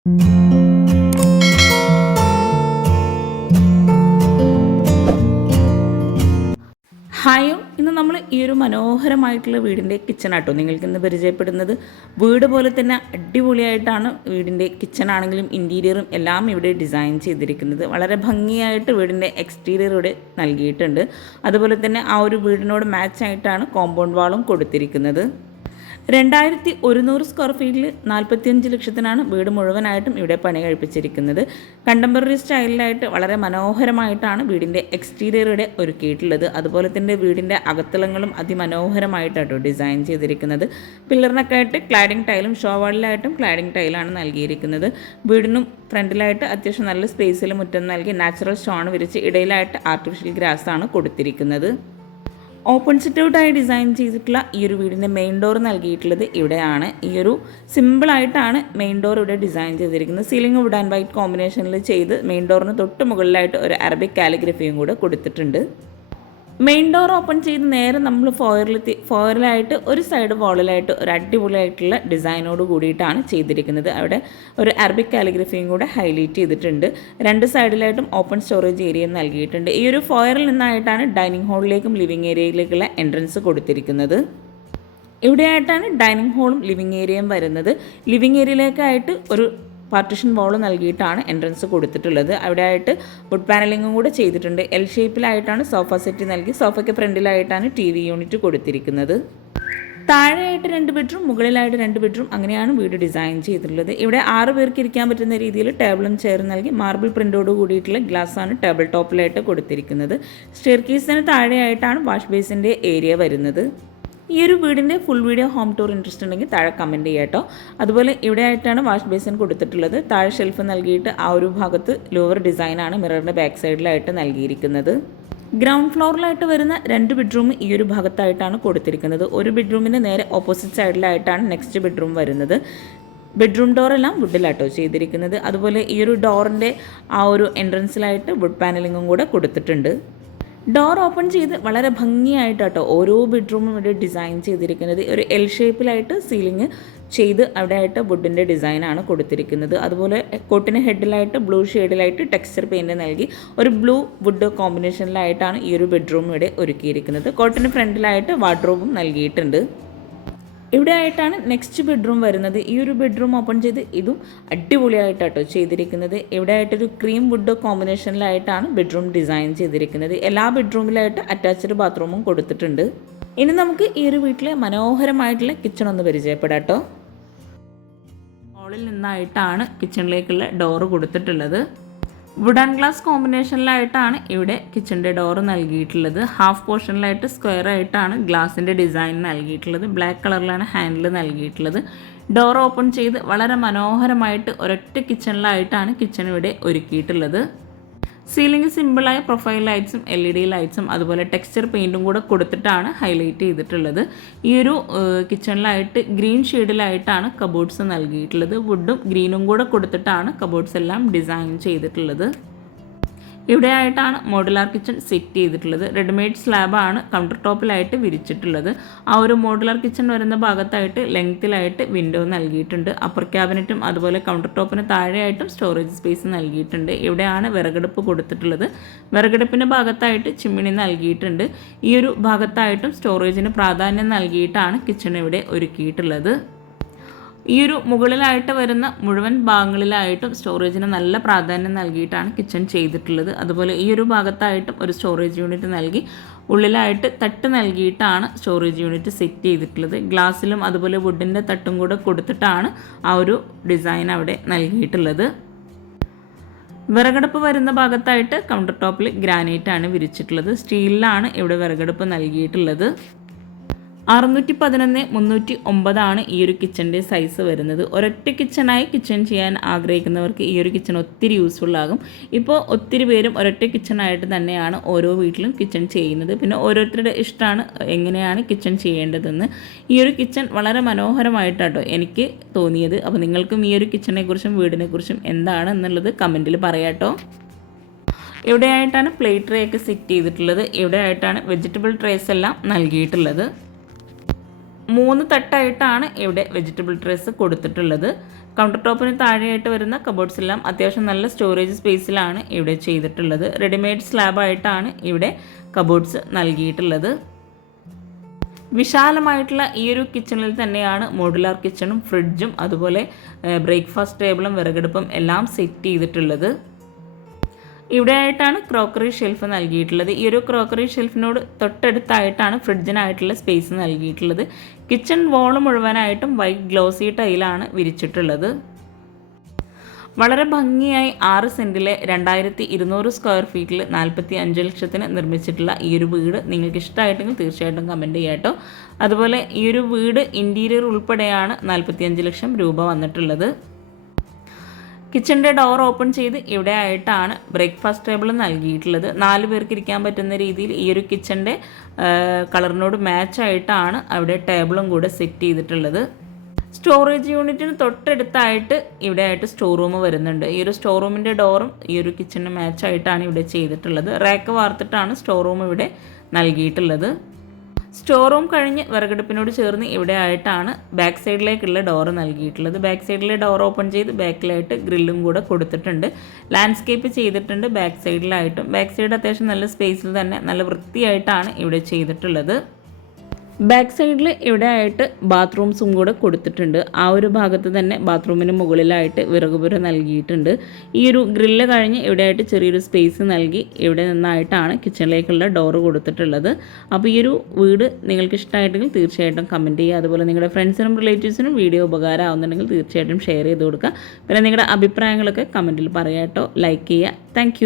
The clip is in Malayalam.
ഹായോ, ഇന്ന് നമ്മൾ ഈ ഒരു മനോഹരമായിട്ടുള്ള വീടിൻ്റെ കിച്ചണാട്ടോ നിങ്ങൾക്ക് ഇന്ന് പരിചയപ്പെടുന്നത്. വീട് പോലെ തന്നെ അടിപൊളിയായിട്ടാണ് വീടിൻ്റെ കിച്ചണാണെങ്കിലും ഇൻറ്റീരിയറും എല്ലാം ഇവിടെ ഡിസൈൻ ചെയ്തിരിക്കുന്നത്. വളരെ ഭംഗിയായിട്ട് വീടിൻ്റെ എക്സ്റ്റീരിയർ ഇവിടെ നൽകിയിട്ടുണ്ട്. അതുപോലെ തന്നെ ആ ഒരു വീടിനോട് മാച്ചായിട്ടാണ് കോമ്പൗണ്ട് വാളും കൊടുത്തിരിക്കുന്നത്. 2100 സ്ക്വയർ ഫീറ്റിൽ 45 ലക്ഷത്തിനാണ് വീട് മുഴുവനായിട്ടും ഇവിടെ പണി കഴിപ്പിച്ചിരിക്കുന്നത്. കണ്ടംപററി സ്റ്റൈലിലായിട്ട് വളരെ മനോഹരമായിട്ടാണ് വീടിൻ്റെ എക്സ്റ്റീരിയർ ഇവിടെ ഒരുക്കിയിട്ടുള്ളത്. അതുപോലെ തന്നെ വീടിൻ്റെ അകത്തളങ്ങളും അതിമനോഹരമായിട്ടാട്ടോ ഡിസൈൻ ചെയ്തിരിക്കുന്നത്. പില്ലറിനൊക്കെ ആയിട്ട് ക്ലാഡിംഗ് ടൈലും ഷോവാളിലായിട്ടും ക്ലാഡിംഗ് ടൈലാണ് നൽകിയിരിക്കുന്നത്. വീടിനും ഫ്രണ്ടിലായിട്ട് അത്യാവശ്യം നല്ല സ്പേസിൽ മുറ്റം നൽകി നാച്ചുറൽ സ്റ്റോൺ വിരിച്ച് ഇടയിലായിട്ട് ആർട്ടിഫിഷ്യൽ ഗ്രാസാണ് കൊടുത്തിരിക്കുന്നത്. ഓപ്പൺ സിറ്റൗട്ടായി ഡിസൈൻ ചെയ്തിട്ടുള്ള ഈ ഒരു വീടിൻ്റെ മെയിൻ ഡോർ നൽകിയിട്ടുള്ളത് ഇവിടെയാണ്. ഈ ഒരു സിമ്പിളായിട്ടാണ് മെയിൻ ഡോർ ഇവിടെ ഡിസൈൻ ചെയ്തിരിക്കുന്നത്. സീലിംഗ് വുഡ് ആൻഡ് വൈറ്റ് കോമ്പിനേഷനിൽ ചെയ്ത് മെയിൻ ഡോറിന് തൊട്ട് മുകളിലായിട്ട് ഒരു അറബിക് കാലിഗ്രഫിയും കൂടെ കൊടുത്തിട്ടുണ്ട്. മെയിൻ ഡോർ ഓപ്പൺ ചെയ്ത് നേരെ നമ്മൾ ഫോയറിലായിട്ട് ഒരു സൈഡ് വാളിലായിട്ട് ഒരു അടിപൊളിയായിട്ടുള്ള ഡിസൈനോട് കൂടിയിട്ടാണ് ചെയ്തിരിക്കുന്നത്. അവിടെ ഒരു അറബിക് കാലിഗ്രഫിയും കൂടെ ഹൈലൈറ്റ് ചെയ്തിട്ടുണ്ട്. രണ്ട് സൈഡിലായിട്ടും ഓപ്പൺ സ്റ്റോറേജ് ഏരിയ നൽകിയിട്ടുണ്ട്. ഈ ഒരു ഫോയറിൽ നിന്നായിട്ടാണ് ഡൈനിങ് ഹാളിലേക്കും ലിവിങ് ഏരിയയിലേക്കുള്ള എൻട്രൻസ് കൊടുത്തിരിക്കുന്നത്. ഇവിടെയായിട്ടാണ് ഡൈനിങ് ഹാളും ലിവിങ് ഏരിയയും വരുന്നത്. ലിവിങ് ഏരിയയിലേക്കായിട്ട് ഒരു പാർട്ടിഷൻ വാൾ നൽകിയിട്ടാണ് എൻട്രൻസ് കൊടുത്തിട്ടുള്ളത്. അവിടെ ആയിട്ട് വുഡ് പാനലിങ്ങും കൂടെ ചെയ്തിട്ടുണ്ട്. എൽ ഷേപ്പിലായിട്ടാണ് സോഫ സെറ്റ് നൽകി സോഫയ്ക്ക് ഫ്രണ്ടിലായിട്ടാണ് TV യൂണിറ്റ് കൊടുത്തിരിക്കുന്നത്. താഴെയായിട്ട് 2 ബെഡ്റൂം, മുകളിലായിട്ട് 2 ബെഡ്റൂം, അങ്ങനെയാണ് വീട് ഡിസൈൻ ചെയ്തിട്ടുള്ളത്. ഇവിടെ 6 പേർക്ക് ഇരിക്കാൻ പറ്റുന്ന രീതിയിൽ ടേബിളും ചെയറും നൽകി മാർബിൾ പ്രിൻ്റോട് കൂടിയിട്ടുള്ള ഗ്ലാസ്സാണ് ടേബിൾ ടോപ്പിലായിട്ട് കൊടുത്തിരിക്കുന്നത്. സ്റ്റെയർകേസിന് താഴെയായിട്ടാണ് വാഷ് ബേസിൻ്റെ ഏരിയ വരുന്നത്. ഈ ഒരു വീടിൻ്റെ full video home tour interest ഉണ്ടെങ്കിൽ താഴെ കമൻറ്റ് ചെയ്യാം കേട്ടോ. അതുപോലെ ഇവിടെ ആയിട്ടാണ് വാഷ് ബേസിൻ കൊടുത്തിട്ടുള്ളത്. താഴെ ഷെൽഫ് നൽകിയിട്ട് ആ ഒരു ഭാഗത്ത് ലോവർ ഡിസൈനാണ് മിററിൻ്റെ ബാക്ക് സൈഡിലായിട്ട് നൽകിയിരിക്കുന്നത്. ഗ്രൗണ്ട് ഫ്ലോറിലായിട്ട് വരുന്ന 2 ബെഡ്റൂം ഈ ഒരു ഭാഗത്തായിട്ടാണ് കൊടുത്തിരിക്കുന്നത്. ഒരു ബെഡ്റൂമിൻ്റെ നേരെ ഓപ്പോസിറ്റ് സൈഡിലായിട്ടാണ് നെക്സ്റ്റ് ബെഡ്റൂം വരുന്നത്. ബെഡ്റൂം ഡോറെല്ലാം വുഡിലാട്ടോ ചെയ്തിരിക്കുന്നത്. അതുപോലെ ഈ ഒരു ഡോറിൻ്റെ ആ ഒരു എൻട്രൻസിലായിട്ട് വുഡ് പാനലിങ്ങും കൂടെ കൊടുത്തിട്ടുണ്ട്. ഡോർ ഓപ്പൺ ചെയ്ത് വളരെ ഭംഗിയായിട്ടാട്ടോ ഓരോ ബെഡ്റൂമും ഇവിടെ ഡിസൈൻ ചെയ്തിരിക്കുന്നത്. ഒരു എൽ ഷേപ്പിലായിട്ട് സീലിംഗ് ചെയ്ത് അവിടെ ആയിട്ട് വുഡിൻ്റെ ഡിസൈനാണ് കൊടുത്തിരിക്കുന്നത്. അതുപോലെ കോട്ടിന് ഹെഡിലായിട്ട് ബ്ലൂ ഷെയ്ഡിലായിട്ട് ടെക്സ്ചർ പെയിൻറ്റ് നൽകി ഒരു ബ്ലൂ വുഡ് കോമ്പിനേഷനിലായിട്ടാണ് ഈ ഒരു ബെഡ്റൂം ഇവിടെ ഒരുക്കിയിരിക്കുന്നത്. കോട്ടിന് ഫ്രണ്ടിലായിട്ട് വാർഡ്രോബും നൽകിയിട്ടുണ്ട്. ഇവിടെ ആയിട്ടാണ് നെക്സ്റ്റ് ബെഡ്റൂം വരുന്നത്. ഈ ഒരു ബെഡ്റൂം ഓപ്പൺ ചെയ്ത് ഇതും അടിപൊളിയായിട്ടാട്ടോ ചെയ്തിരിക്കുന്നത്. ഇവിടെ ആയിട്ടൊരു ക്രീം വുഡ് കോമ്പിനേഷനിലായിട്ടാണ് ബെഡ്റൂം ഡിസൈൻ ചെയ്തിരിക്കുന്നത്. എല്ലാ ബെഡ്റൂമിലായിട്ട് അറ്റാച്ച്ഡ് ബാത്റൂമും കൊടുത്തിട്ടുണ്ട്. ഇനി നമുക്ക് ഈ ഒരു വീട്ടിലെ മനോഹരമായിട്ടുള്ള കിച്ചൺ ഒന്ന് പരിചയപ്പെടാട്ടോ. ഹാളിൽ നിന്നായിട്ടാണ് കിച്ചണിലേക്കുള്ള ഡോറ് കൊടുത്തിട്ടുള്ളത്. വുഡ് ആൻഡ് ഗ്ലാസ് കോമ്പിനേഷനിലായിട്ടാണ് ഇവിടെ കിച്ചണിൻ്റെ ഡോറ് നൽകിയിട്ടുള്ളത്. ഹാഫ് പോർഷനിലായിട്ട് സ്ക്വയർ ആയിട്ടാണ് ഗ്ലാസിൻ്റെ ഡിസൈൻ നൽകിയിട്ടുള്ളത്. ബ്ലാക്ക് കളറിലാണ് ഹാൻഡിൽ നൽകിയിട്ടുള്ളത്. ഡോർ ഓപ്പൺ ചെയ്ത് വളരെ മനോഹരമായിട്ട് ഒരൊറ്റ കിച്ചണിലായിട്ടാണ് കിച്ചൺ ഇവിടെ ഒരുക്കിയിട്ടുള്ളത്. സീലിംഗ് സിമ്പിളായ പ്രൊഫൈൽ ലൈറ്റ്സും LED ലൈറ്റ്സും അതുപോലെ ടെക്സ്ചർ പെയിൻറ്റും കൂടെ കൊടുത്തിട്ടാണ് ഹൈലൈറ്റ് ചെയ്തിട്ടുള്ളത്. ഈ ഒരു കിച്ചണിലായിട്ട് ഗ്രീൻ ഷെയ്ഡിലായിട്ടാണ് കബോർഡ്സ് നൽകിയിട്ടുള്ളത്. വുഡും ഗ്രീനും കൂടെ കൊടുത്തിട്ടാണ് കബോർഡ്സ് എല്ലാം ഡിസൈൻ ചെയ്തിട്ടുള്ളത്. ഇവിടെ ആയിട്ടാണ് മോഡുലാർ കിച്ചൺ സെറ്റ് ചെയ്തിട്ടുള്ളത്. റെഡിമെയ്ഡ് സ്ലാബാണ് കൗണ്ടർ ടോപ്പിലായിട്ട് വിരിച്ചിട്ടുള്ളത്. ആ ഒരു മോഡുലാർ കിച്ചൺ വരുന്ന ഭാഗത്തായിട്ട് ലെങ്ത്തിലായിട്ട് വിൻഡോ നൽകിയിട്ടുണ്ട്. അപ്പർ ക്യാബിനറ്റും അതുപോലെ കൗണ്ടർ ടോപ്പിന് താഴെയായിട്ടും സ്റ്റോറേജ് സ്പേസ് നൽകിയിട്ടുണ്ട്. ഇവിടെയാണ് വിറകടുപ്പ് കൊടുത്തിട്ടുള്ളത്. വിറകടുപ്പിൻ്റെ ഭാഗത്തായിട്ട് ചിമ്മിണി നൽകിയിട്ടുണ്ട്. ഈ ഒരു ഭാഗത്തായിട്ടും സ്റ്റോറേജിന് പ്രാധാന്യം നൽകിയിട്ടാണ് കിച്ചൺ ഇവിടെ ഒരുക്കിയിട്ടുള്ളത്. ഈ ഒരു മുകളിലായിട്ട് വരുന്ന മുഴുവൻ ഭാഗങ്ങളിലായിട്ടും സ്റ്റോറേജിന് നല്ല പ്രാധാന്യം നൽകിയിട്ടാണ് കിച്ചൺ ചെയ്തിട്ടുള്ളത്. അതുപോലെ ഈ ഒരു ഭാഗത്തായിട്ടും ഒരു സ്റ്റോറേജ് യൂണിറ്റ് നൽകി ഉള്ളിലായിട്ട് തട്ട് നൽകിയിട്ടാണ് സ്റ്റോറേജ് യൂണിറ്റ് സെറ്റ് ചെയ്തിട്ടുള്ളത്. ഗ്ലാസ്സിലും അതുപോലെ വുഡിൻ്റെ തട്ടും കൂടെ കൊടുത്തിട്ടാണ് ആ ഒരു ഡിസൈൻ അവിടെ നൽകിയിട്ടുള്ളത്. വിറകടുപ്പ് വരുന്ന ഭാഗത്തായിട്ട് കൗണ്ടർ ടോപ്പിൽ ഗ്രാനൈറ്റാണ് വിരിച്ചിട്ടുള്ളത്. സ്റ്റീലിലാണ് ഇവിടെ വിറകടുപ്പ് നൽകിയിട്ടുള്ളത്. 611-309 ഈ ഒരു കിച്ചൻ്റെ സൈസ് വരുന്നത്. ഒരൊറ്റ കിച്ചണായി കിച്ചൺ ചെയ്യാൻ ആഗ്രഹിക്കുന്നവർക്ക് ഈ ഒരു കിച്ചൺ ഒത്തിരി യൂസ്ഫുൾ ആകും. ഇപ്പോൾ ഒത്തിരി പേരും ഒരൊറ്റ കിച്ചണായിട്ട് തന്നെയാണ് ഓരോ വീട്ടിലും കിച്ചൺ ചെയ്യുന്നത്. പിന്നെ ഓരോരുത്തരുടെ ഇഷ്ടമാണ് എങ്ങനെയാണ് കിച്ചൺ ചെയ്യേണ്ടതെന്ന്. ഈ ഒരു കിച്ചൺ വളരെ മനോഹരമായിട്ടാട്ടോ എനിക്ക് തോന്നിയത്. അപ്പോൾ നിങ്ങൾക്കും ഈ ഒരു കിച്ചണിനെക്കുറിച്ചും വീടിനെക്കുറിച്ചും എന്താണ് എന്നുള്ളത് കമൻറ്റിൽ പറയാട്ടോ. ഇവിടെയായിട്ടാണ് പ്ലേറ്റ് ട്രേ ഒക്കെ സെറ്റ് ചെയ്തിട്ടുള്ളത്. ഇവിടെയായിട്ടാണ് വെജിറ്റബിൾ ട്രേസ് എല്ലാം നൽകിയിട്ടുള്ളത്. 3 തട്ടായിട്ടാണ് ഇവിടെ വെജിറ്റബിൾ ട്രേസ് കൊടുത്തിട്ടുള്ളത്. കൗണ്ടർ ടോപ്പിന് താഴെയായിട്ട് വരുന്ന കബോർഡ്സ് എല്ലാം അത്യാവശ്യം നല്ല സ്റ്റോറേജ് സ്പേസിലാണ് ഇവിടെ ചെയ്തിട്ടുള്ളത്. റെഡിമെയ്ഡ് സ്ലാബായിട്ടാണ് ഇവിടെ കബോർഡ്സ് നൽകിയിട്ടുള്ളത്. വിശാലമായിട്ടുള്ള ഈ ഒരു കിച്ചണിൽ തന്നെയാണ് മോഡുലാർ കിച്ചണും ഫ്രിഡ്ജും അതുപോലെ ബ്രേക്ക്ഫാസ്റ്റ് ടേബിളും വിറകടുപ്പും എല്ലാം സെറ്റ് ചെയ്തിട്ടുള്ളത്. ഇവിടെയായിട്ടാണ് ക്രോക്കറി ഷെൽഫ് നൽകിയിട്ടുള്ളത്. ഈ ഒരു ക്രോക്കറി ഷെൽഫിനോട് തൊട്ടടുത്തായിട്ടാണ് ഫ്രിഡ്ജിനായിട്ടുള്ള സ്പേസ് നൽകിയിട്ടുള്ളത്. കിച്ചൺ വോള് മുഴുവനായിട്ടും വൈറ്റ് ഗ്ലോസി ടൈലാണ് വിരിച്ചിട്ടുള്ളത്. വളരെ ഭംഗിയായി 6 സെൻറ്റിലെ 2200 സ്ക്വയർ ഫീറ്റിൽ 45 ലക്ഷത്തിന് നിർമ്മിച്ചിട്ടുള്ള ഈ ഒരു വീട് നിങ്ങൾക്ക് ഇഷ്ടമായിട്ടെങ്കിൽ തീർച്ചയായിട്ടും കമൻറ്റ് ചെയ്യാം കേട്ടോ. അതുപോലെ ഈ ഒരു വീട് ഇൻറ്റീരിയർ ഉൾപ്പെടെയാണ് 45 ലക്ഷം രൂപ വന്നിട്ടുള്ളത്. കിച്ചണിൻ്റെ ഡോർ ഓപ്പൺ ചെയ്ത് ഇവിടെ ആയിട്ടാണ് ബ്രേക്ക്ഫാസ്റ്റ് ടേബിൾ നൽകിയിട്ടുള്ളത്. 4 പേർക്ക് ഇരിക്കാൻ പറ്റുന്ന രീതിയിൽ ഈ ഒരു കിച്ചണിൻ്റെ കളറിനോട് മാച്ചായിട്ടാണ് അവിടെ ടേബിളും കൂടെ സെറ്റ് ചെയ്തിട്ടുള്ളത്. സ്റ്റോറേജ് യൂണിറ്റിന് തൊട്ടടുത്തായിട്ട് ഇവിടെ ആയിട്ട് സ്റ്റോർ റൂം വരുന്നുണ്ട്. ഈ ഒരു സ്റ്റോർ റൂമിൻ്റെ ഡോറും ഈ ഒരു കിച്ചണിന് മാച്ചായിട്ടാണ് ഇവിടെ ചെയ്തിട്ടുള്ളത്. റാക്ക് വാർത്തിട്ടാണ് സ്റ്റോർ റൂം ഇവിടെ നൽകിയിട്ടുള്ളത്. സ്റ്റോർ റൂം കഴിഞ്ഞ് വിറകടുപ്പിനോട് ചേർന്ന് ഇവിടെ ആയിട്ടാണ് ബാക്ക് സൈഡിലേക്കുള്ള ഡോറ് നൽകിയിട്ടുള്ളത്. ബാക്ക് സൈഡിലെ ഡോർ ഓപ്പൺ ചെയ്ത് ബാക്കിലായിട്ട് ഗ്രില്ലും കൂടെ കൊടുത്തിട്ടുണ്ട്. ലാൻഡ്സ്കേപ്പ് ചെയ്തിട്ടുണ്ട് ബാക്ക് സൈഡിലായിട്ടും. ബാക്ക് സൈഡ് അത്യാവശ്യം നല്ല സ്പേസിൽ തന്നെ നല്ല വൃത്തിയായിട്ടാണ് ഇവിടെ ചെയ്തിട്ടുള്ളത്. ബാക്ക് സൈഡിൽ ഇവിടെ ആയിട്ട് ബാത്റൂംസും കൂടെ കൊടുത്തിട്ടുണ്ട്. ആ ഒരു ഭാഗത്ത് തന്നെ ബാത്റൂമിന് മുകളിലായിട്ട് വിറകുപുര നൽകിയിട്ടുണ്ട്. ഈ ഒരു ഗ്രില്ല് കഴിഞ്ഞ് ഇവിടെ ആയിട്ട് ചെറിയൊരു സ്പേസ് നൽകി ഇവിടെ നിന്നായിട്ടാണ് കിച്ചണിലേക്കുള്ള ഡോറ് കൊടുത്തിട്ടുള്ളത്. അപ്പോൾ ഈ ഒരു വീട് നിങ്ങൾക്ക് ഇഷ്ടമായിട്ടെങ്കിൽ തീർച്ചയായിട്ടും കമൻറ്റ് ചെയ്യുക. അതുപോലെ നിങ്ങളുടെ ഫ്രണ്ട്സിനും റിലേറ്റീവ്സിനും വീഡിയോ ഉപകാരമാവുന്നുണ്ടെങ്കിൽ തീർച്ചയായിട്ടും ഷെയർ ചെയ്ത് കൊടുക്കുക. പിന്നെ നിങ്ങളുടെ അഭിപ്രായങ്ങളൊക്കെ കമൻറ്റിൽ പറയാം കേട്ടോ. ലൈക്ക് ചെയ്യുക. താങ്ക്